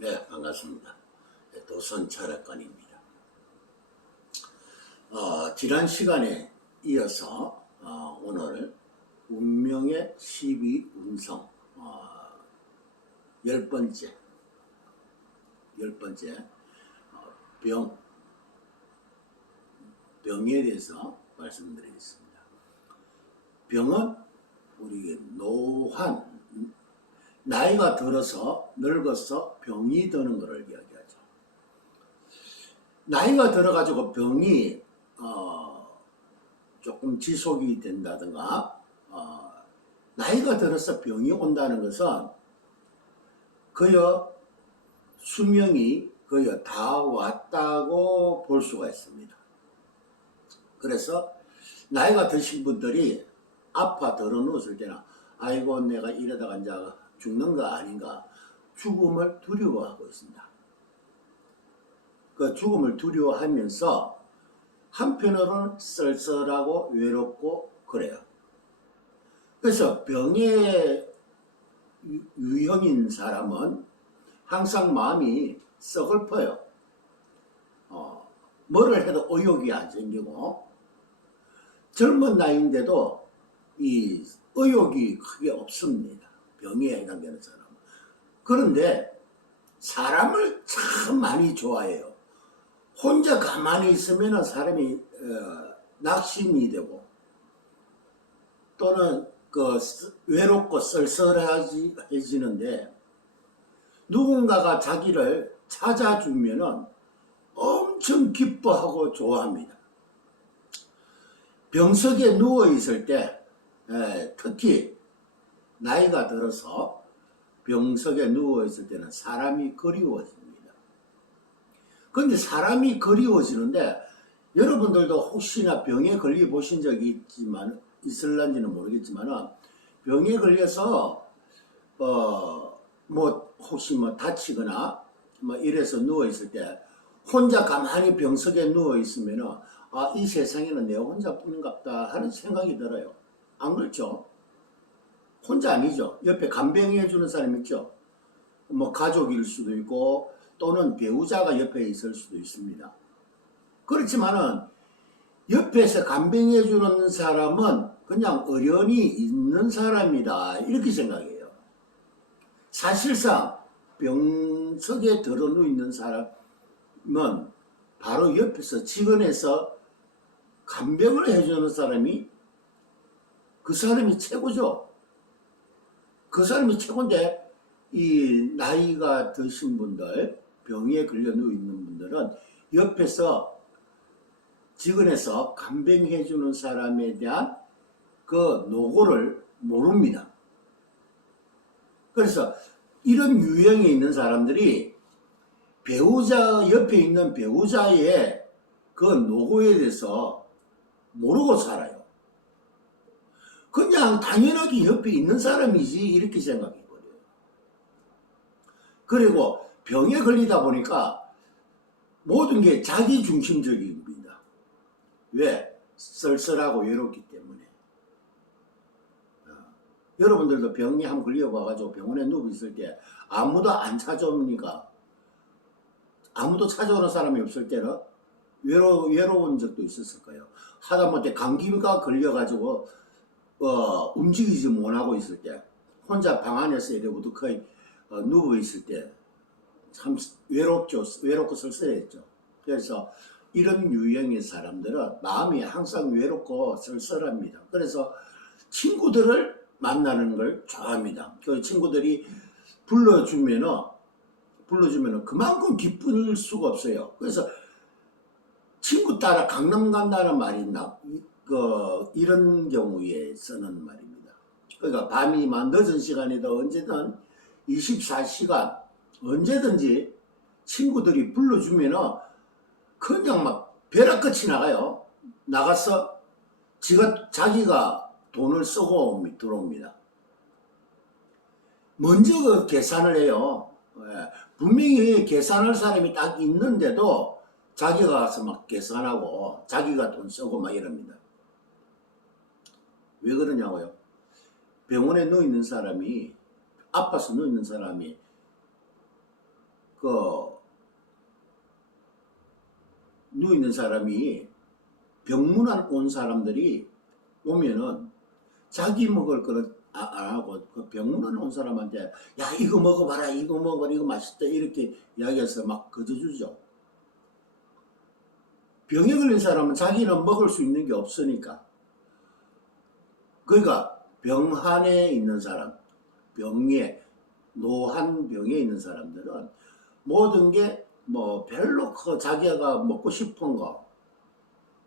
네, 반갑습니다. 네, 도선 철학관입니다. 지난 시간에 이어서 오늘 운명의 12운성 열 번째 병, 병에 대해서 말씀드리겠습니다. 병은 우리 노환, 나이가 들어서 늙어서 병이 드는 것을 이야기하죠. 나이가 들어가지고 병이 조금 지속이 된다든가 나이가 들어서 병이 온다는 것은 그여 수명이 그여 다 왔다고 볼 수가 있습니다. 그래서 나이가 드신 분들이 아파 들어누웠을 때는 아이고 내가 이러다가 이제 죽는 거 아닌가, 죽음을 두려워하고 있습니다. 그 죽음을 두려워하면서 한편으로는 쓸쓸하고 외롭고 그래요. 그래서 병의 유형인 사람은 항상 마음이 서글퍼요. 뭐를 해도 의욕이 안 생기고 젊은 나이인데도 이 의욕이 크게 없습니다. 병에 해당되는 사람은. 그런데 사람을 참 많이 좋아해요. 혼자 가만히 있으면 사람이 낙심이 되고 또는 외롭고 쓸쓸해지는데 누군가가 자기를 찾아주면 엄청 기뻐하고 좋아합니다. 병석에 누워있을 때 특히 나이가 들어서 병석에 누워있을 때는 사람이 그리워집니다. 그런데 사람이 그리워지는데 여러분들도 혹시나 병에 걸려 보신 적이 있을런지는 모르겠지만 병에 걸려서 혹시 다치거나 이래서 누워있을 때 혼자 가만히 병석에 누워있으면 이 세상에는 내가 혼자뿐인갑다 하는 생각이 들어요. 안 그렇죠? 혼자 아니죠. 옆에 간병해 주는 사람 있죠. 가족일 수도 있고 또는 배우자가 옆에 있을 수도 있습니다. 그렇지만은 옆에서 간병해 주는 사람은 그냥 어련히 있는 사람이다 이렇게 생각해요. 사실상 병석에 들어누워 있는 사람은 바로 옆에서 직원에서 간병을 해주는 사람이 그 사람이 최고죠. 그 사람이 최고인데 이 나이가 드신 분들, 병에 걸려 누워 있는 분들은 옆에서 직원에서 간병해 주는 사람에 대한 그 노고를 모릅니다. 그래서 이런 유형에 있는 사람들이 옆에 있는 배우자의 그 노고에 대해서 모르고 살아요. 그냥 당연하게 옆에 있는 사람이지 이렇게 생각해버려요. 그리고 병에 걸리다 보니까 모든 게 자기 중심적입니다. 왜? 쓸쓸하고 외롭기 때문에. 여러분들도 병에 한번 걸려봐가지고 병원에 누워있을 때 아무도 안 찾아오니까 아무도 찾아오는 사람이 없을 때는 외로운 적도 있었을 거예요. 하다못해 감기가 걸려가지고 움직이지 못하고 있을 때 혼자 방 안에서 이렇게 우두커이 누워있을 때 참 외롭고 쓸쓸했죠. 그래서 이런 유형의 사람들은 마음이 항상 외롭고 쓸쓸합니다. 그래서 친구들을 만나는 걸 좋아합니다. 그 친구들이 불러주면은 그만큼 기쁠 수가 없어요. 그래서 친구 따라 강남 간다는 말이 이런 경우에 쓰는 말입니다. 그러니까 밤이 늦은 시간에도 언제든 24시간 언제든지 친구들이 불러주면은 그냥 벼락끝이 나가요. 나가서 자기가 돈을 쓰고 들어옵니다. 먼저 계산을 해요. 분명히 계산할 사람이 딱 있는데도 자기가 가서 계산하고 자기가 돈 쓰고 이럽니다. 왜 그러냐고요? 병원에 누워있는 사람이 아파서 누워있는 사람이 그 누워 있는 사람이 병문안 온 사람들이 오면은 자기 먹을 거를 안 하고 그 병문안 온 사람한테 야 이거 먹어봐라 이거 먹어봐라 이거 맛있다 이렇게 이야기해서 막 거둬주죠. 병에 걸린 사람은 자기는 먹을 수 있는 게 없으니까. 그러니까 병한에 있는 사람, 노한 병에 있는 사람들은 모든 게 뭐 별로 자기가 먹고 싶은 거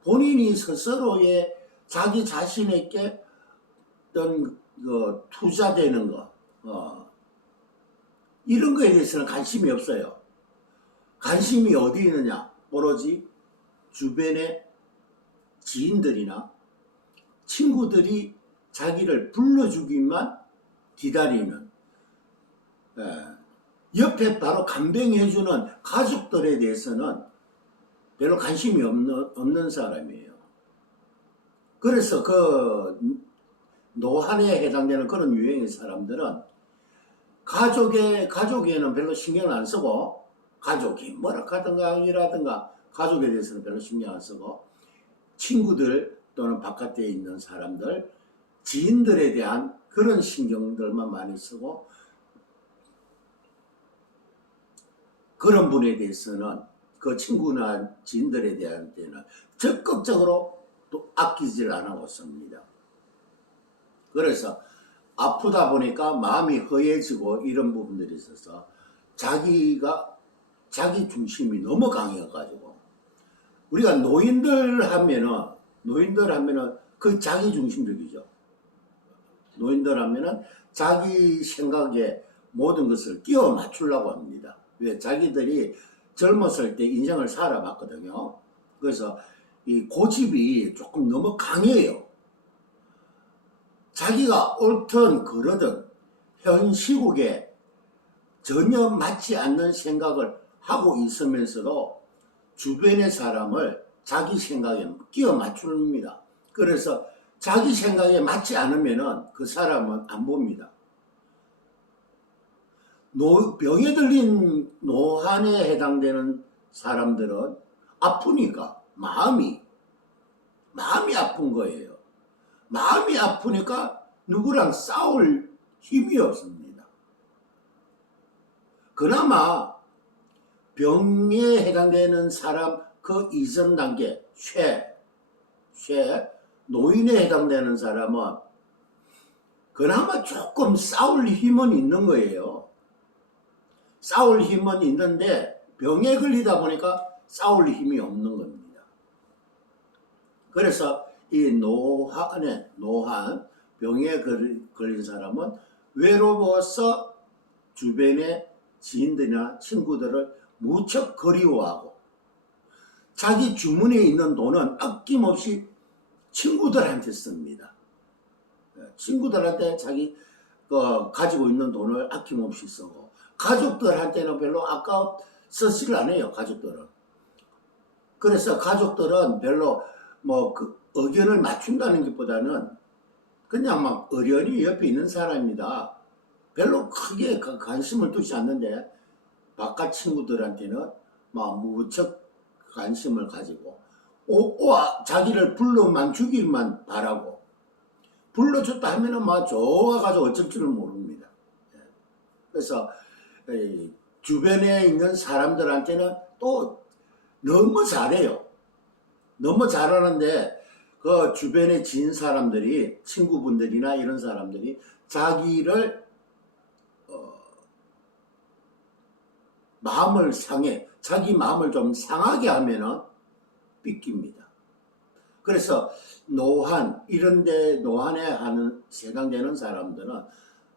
본인이 스스로의 자기 자신에게 어떤 그 투자되는 거 이런 거에 대해서는 관심이 없어요. 관심이 어디 있느냐? 오로지 주변의 지인들이나 친구들이 자기를 불러주기만 기다리는 옆에 바로 간병해주는 가족들에 대해서는 별로 관심이 없는 사람이에요. 그래서 그 노한에 해당되는 그런 유형의 사람들은 가족에는 별로 신경을 안 쓰고 가족이 뭐라 하든가 이라든가 가족에 대해서는 별로 신경 안 쓰고 친구들 또는 바깥에 있는 사람들 지인들에 대한 그런 신경들만 많이 쓰고 그런 분에 대해서는 그 친구나 지인들에 대한 때는 적극적으로 또 아끼질 안 하고 씁니다. 그래서 아프다 보니까 마음이 허해지고 이런 부분들이 있어서 자기 중심이 너무 강해가지고 우리가 노인들 하면은 그 자기 중심적이죠. 노인들 하면은 자기 생각에 모든 것을 끼워 맞추려고 합니다. 왜? 자기들이 젊었을 때 인생을 살아봤거든요. 그래서 이 고집이 조금 너무 강해요. 자기가 옳든 그러든 현 시국에 전혀 맞지 않는 생각을 하고 있으면서도 주변의 사람을 자기 생각에 끼워 맞춥니다. 그래서 자기 생각에 맞지 않으면 그 사람은 안 봅니다. 병에 들린 노한에 해당되는 사람들은 아프니까 마음이 아픈 거예요. 마음이 아프니까 누구랑 싸울 힘이 없습니다. 그나마 병에 해당되는 사람 그 이전 단계 노인에 해당되는 사람은 그나마 조금 싸울 힘은 있는 거예요. 싸울 힘은 있는데 병에 걸리다 보니까 싸울 힘이 없는 겁니다. 그래서 이 노한 병에 걸린 사람은 외로워서 주변의 지인들이나 친구들을 무척 그리워하고 자기 주머니에 있는 돈은 아낌없이 친구들한테 씁니다. 친구들한테 자기 가지고 있는 돈을 아낌없이 쓰고 가족들한테는 별로 쓰지를 않아요. 가족들은. 그래서 가족들은 별로 그 의견을 맞춘다는 것보다는 그냥 막 어련히 옆에 있는 사람이다. 별로 크게 관심을 두지 않는데 바깥 친구들한테는 막 무척 관심을 가지고 자기를 불러만 주길만 바라고 불러줬다 하면은 막 좋아가지고 어쩔 줄을 모릅니다. 그래서 주변에 있는 사람들한테는 또 너무 잘해요. 너무 잘하는데 그 주변에 지인 사람들이 친구분들이나 이런 사람들이 자기를 자기 마음을 좀 상하게 하면은 삐깁니다. 그래서 이런데 노한에 해당되는 사람들은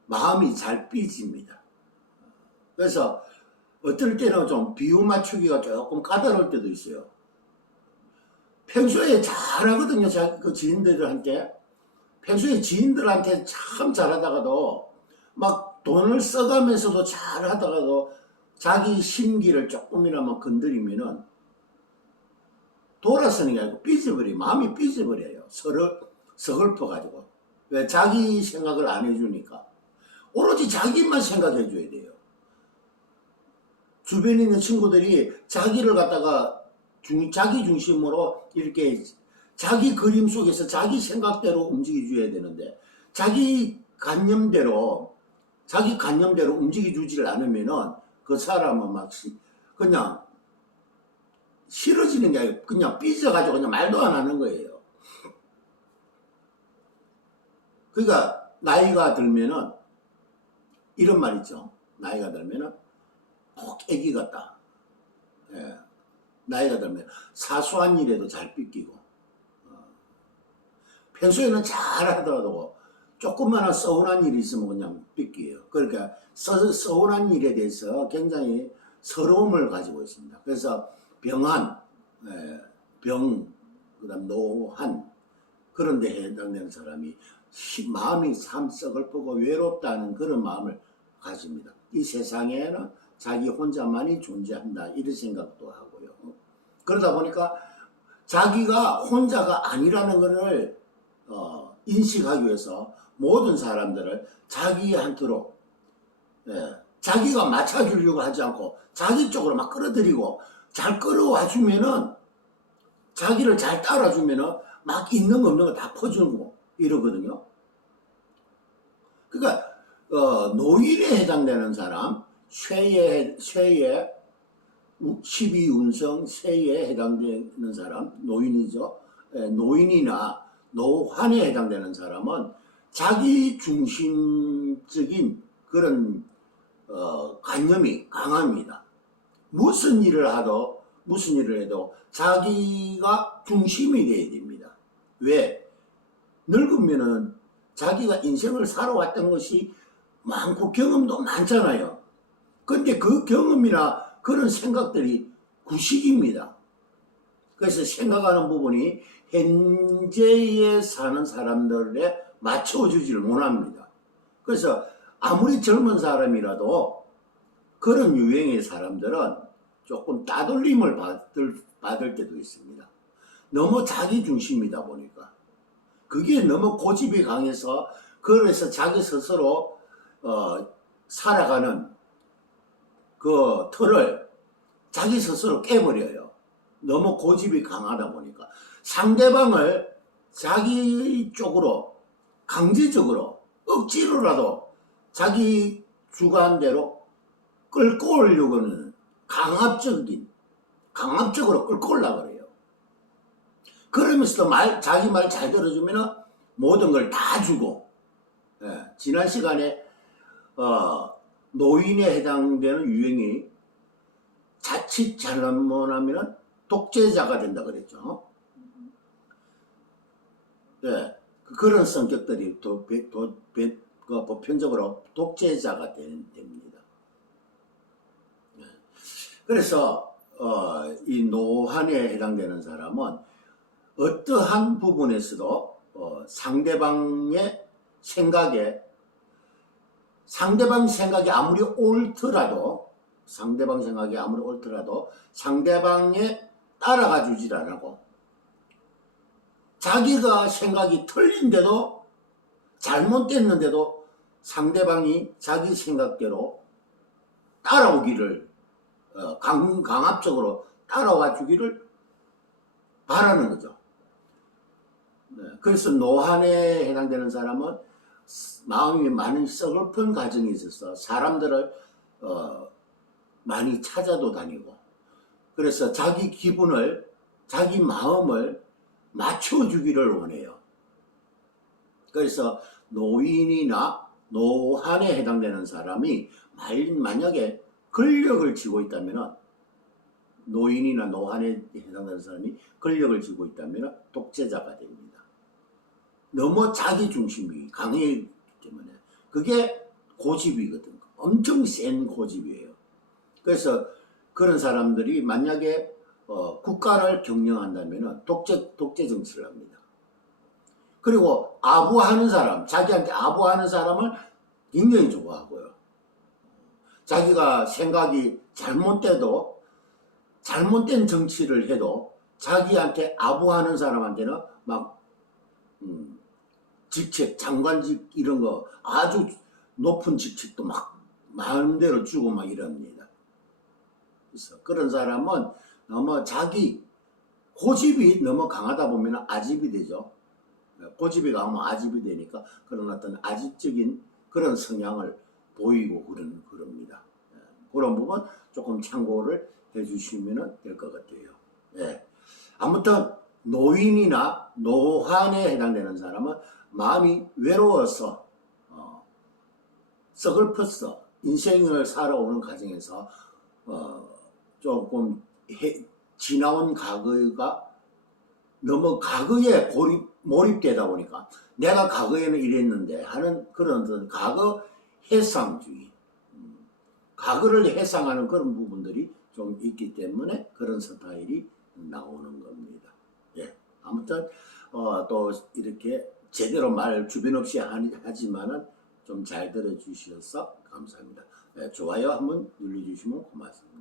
마음이 잘 삐집니다. 그래서 어떨 때는 좀 비유 맞추기가 조금 까다로울 때도 있어요. 평소에 잘하거든요. 그 지인들한테. 평소에 지인들한테 참 잘하다가도 막 돈을 써가면서도 잘하다가도 자기 심기를 조금이나마 건드리면은 돌아서는 게 아니고 마음이 삐져버려요. 서글퍼가지고. 왜? 자기 생각을 안 해주니까. 오로지 자기만 생각해줘야 돼요. 주변에 있는 친구들이 자기를 갖다가 자기 중심으로 이렇게 자기 그림 속에서 자기 생각대로 움직여줘야 되는데 자기 관념대로 움직여주질 않으면은 그 사람은 막 그냥 싫어지는 게 아니고 그냥 삐져가지고 그냥 말도 안 하는 거예요. 그러니까 나이가 들면은 이런 말 있죠. 나이가 들면은 꼭 애기 같다. 예. 나이가 들면 사소한 일에도 잘 삐끼고 평소에는 잘 하더라도 조그마한 서운한 일이 있으면 그냥 삐끼예요. 그러니까 서운한 일에 대해서 굉장히 서러움을 가지고 있습니다. 그래서 병한, 병, 그다음 노한 그런 데 해당되는 사람이 마음이 참 썩을쁘고 외롭다는 그런 마음을 가집니다. 이 세상에는 자기 혼자만이 존재한다 이런 생각도 하고요. 그러다 보니까 자기가 혼자가 아니라는 것을 인식하기 위해서 모든 사람들을 자기한테로 자기가 맞춰주려고 하지 않고 자기 쪽으로 막 끌어들이고 잘 끌어와 주면은 자기를 잘 따라주면은 막 있는 거 없는 거 다 퍼주고 이러거든요. 그러니까 노인에 해당되는 사람, 쇠에 12운성 쇠에 해당되는 사람, 노인이죠. 노인이나 노환에 해당되는 사람은 자기 중심적인 그런 관념이 강합니다. 무슨 일을 해도 자기가 중심이 되어야 됩니다. 왜? 늙으면은 자기가 인생을 살아왔던 것이 많고 경험도 많잖아요. 근데 그 경험이나 그런 생각들이 구식입니다. 그래서 생각하는 부분이 현재에 사는 사람들에 맞춰주지를 못합니다. 그래서 아무리 젊은 사람이라도 그런 유행의 사람들은 조금 따돌림을 받을 때도 있습니다. 너무 자기 중심이다 보니까 그게 너무 고집이 강해서 그래서 자기 스스로 살아가는 그 틀을 자기 스스로 깨버려요. 너무 고집이 강하다 보니까 상대방을 자기 쪽으로 강제적으로 억지로라도 자기 주관대로 끌고 오려고 하는 강압적으로 끌고 오려고 그래요. 그러면서도 자기 말 잘 들어주면 모든 걸 다 주고, 지난 시간에 노인에 해당되는 유행이 자칫 잘못하면 독재자가 된다 그랬죠. 그런 성격들이 보편적으로 독재자가 됩니다. 그래서 이 노한에 해당되는 사람은 어떠한 부분에서도 상대방 생각이 아무리 옳더라도 상대방에 따라가 주질 않고 자기가 생각이 틀린데도 잘못됐는데도 상대방이 자기 생각대로 따라오기를 강압적으로 따라와 주기를 바라는 거죠. 그래서 노한에 해당되는 사람은 마음이 많이 서글픈 가정이 있어서 사람들을 많이 찾아도 다니고 그래서 자기 기분을 자기 마음을 맞춰주기를 원해요. 그래서 노인이나 노한에 해당되는 사람이 만약에 권력을 쥐고 있다면 노인이나 노한에 해당되는 사람이 권력을 쥐고 있다면 독재자가 됩니다. 너무 자기 중심이 강하기 때문에 그게 고집이거든. 엄청 센 고집이에요. 그래서 그런 사람들이 만약에 국가를 경영한다면 독재 정치를 합니다. 그리고 아부하는 사람, 자기한테 아부하는 사람을 굉장히 좋아하고요. 자기가 생각이 잘못돼도 잘못된 정치를 해도 자기한테 아부하는 사람한테는 막 직책, 장관직 이런 거 아주 높은 직책도 막 마음대로 주고 막 이럽니다. 있어. 그런 사람은 너무 자기 고집이 너무 강하다 보면 아집이 되죠. 고집이 강하면 아집이 되니까 그런 어떤 아집적인 그런 성향을 보이고 그럽니다. 그런 부분 조금 참고를 해주시면 될 것 같아요. 예. 아무튼 노인이나 노환에 해당되는 사람은 마음이 외로워서 서글펐어. 인생을 살아오는 과정에서 조금 지나온 과거가 너무 과거에 몰입되다 보니까 내가 과거에는 이랬는데 하는 그런 어떤 과거 해상주의, 과거를 해상하는 그런 부분들이 좀 있기 때문에 그런 스타일이 나오는 겁니다. 예. 아무튼 또 이렇게 제대로 말 주변 없이 하지만은 좀 잘 들어주셔서 감사합니다. 예, 좋아요 한번 눌러주시면 고맙습니다.